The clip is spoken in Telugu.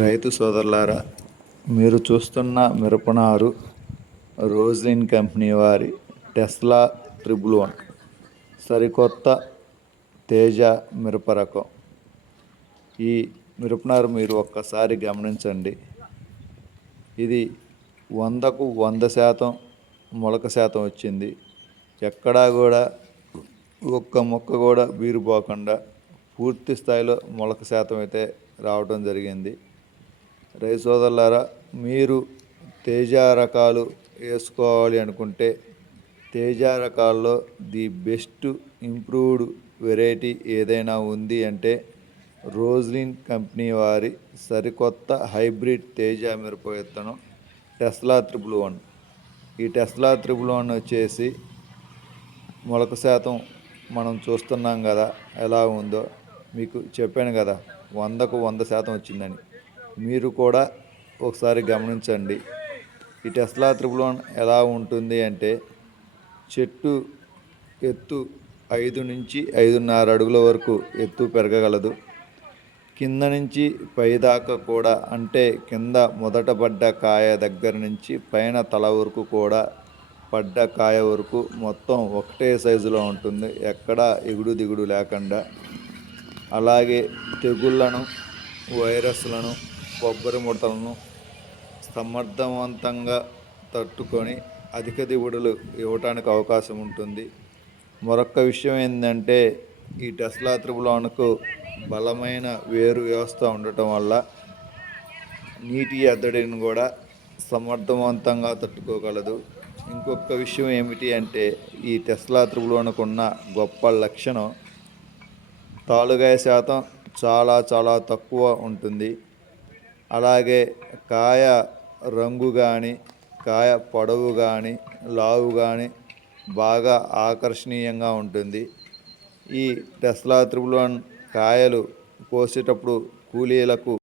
రైతు సోదరులారా, మీరు చూస్తున్న మిరపనారు రోజ్లిన్ కంపెనీ వారి టెస్లా ట్రిబుల్ 1 సరికొత్త తేజ మిరప రకం. ఈ మిరపనారు మీరు ఒక్కసారి గమనించండి. ఇది 100కు 100% మొలక శాతం వచ్చింది. ఎక్కడా కూడా ఒక్క మొక్క కూడా బీరుపోకుండా పూర్తి స్థాయిలో మొలక శాతం అయితే రావడం జరిగింది. రైతు సోదరులారా, మీరు తేజ రకాలు వేసుకోవాలి అనుకుంటే తేజ రకాల్లో ది బెస్ట్ ఇంప్రూవ్డ్ వెరైటీ ఏదైనా ఉంది అంటే రోజ్లిన్ కంపెనీ వారి సరికొత్త హైబ్రిడ్ తేజ మిరప విత్తనం టెస్లా ట్రిబుల్ 1. ఈ టెస్లా ట్రిబుల్ 1 వచ్చేసి మొలక శాతం మనం చూస్తున్నాం కదా ఎలా ఉందో. మీకు చెప్పాను కదా 100కు 100% వచ్చిందని. మీరు కూడా ఒకసారి గమనించండి. ఈ టెస్లా ట్రిబుల్ 1 ఎలా ఉంటుంది అంటే చెట్టు ఎత్తు 5 నుంచి 5.5 అడుగుల వరకు ఎత్తు పెరగగలదు. కింద నుంచి పైదాకా కూడా, అంటే కింద మొదట పడ్డ కాయ దగ్గర నుంచి పైన తల వరకు కూడా పడ్డ కాయ వరకు మొత్తం ఒకటే సైజులో ఉంటుంది, ఎక్కడా ఎగుడు దిగుడు లేకుండా. అలాగే తెగుళ్లను, వైరస్లను, కొబ్బరి ముడతలను సమర్థవంతంగా తట్టుకొని అధిక దిగుబడులు ఇవ్వటానికి అవకాశం ఉంటుంది. మరొక విషయం ఏంటంటే ఈ టెస్లా ట్రిబుల్ 1కు బలమైన వేరు వ్యవస్థ ఉండటం వల్ల నీటి ఎద్దడిని కూడా సమర్థవంతంగా తట్టుకోగలదు. ఇంకొక విషయం ఏమిటి అంటే ఈ టెస్లా ట్రిబుల్ 1కు ఉన్న గొప్ప లక్షణం తాలుగాయ శాతం చాలా చాలా తక్కువ ఉంటుంది. అలాగే కాయ రంగు కానీ, కాయ పొడవు కానీ, లావు కానీ బాగా ఆకర్షణీయంగా ఉంటుంది. ఈ టెస్లా ట్రిబుల్ 1 కాయలు కోసేటప్పుడు కూలీలకు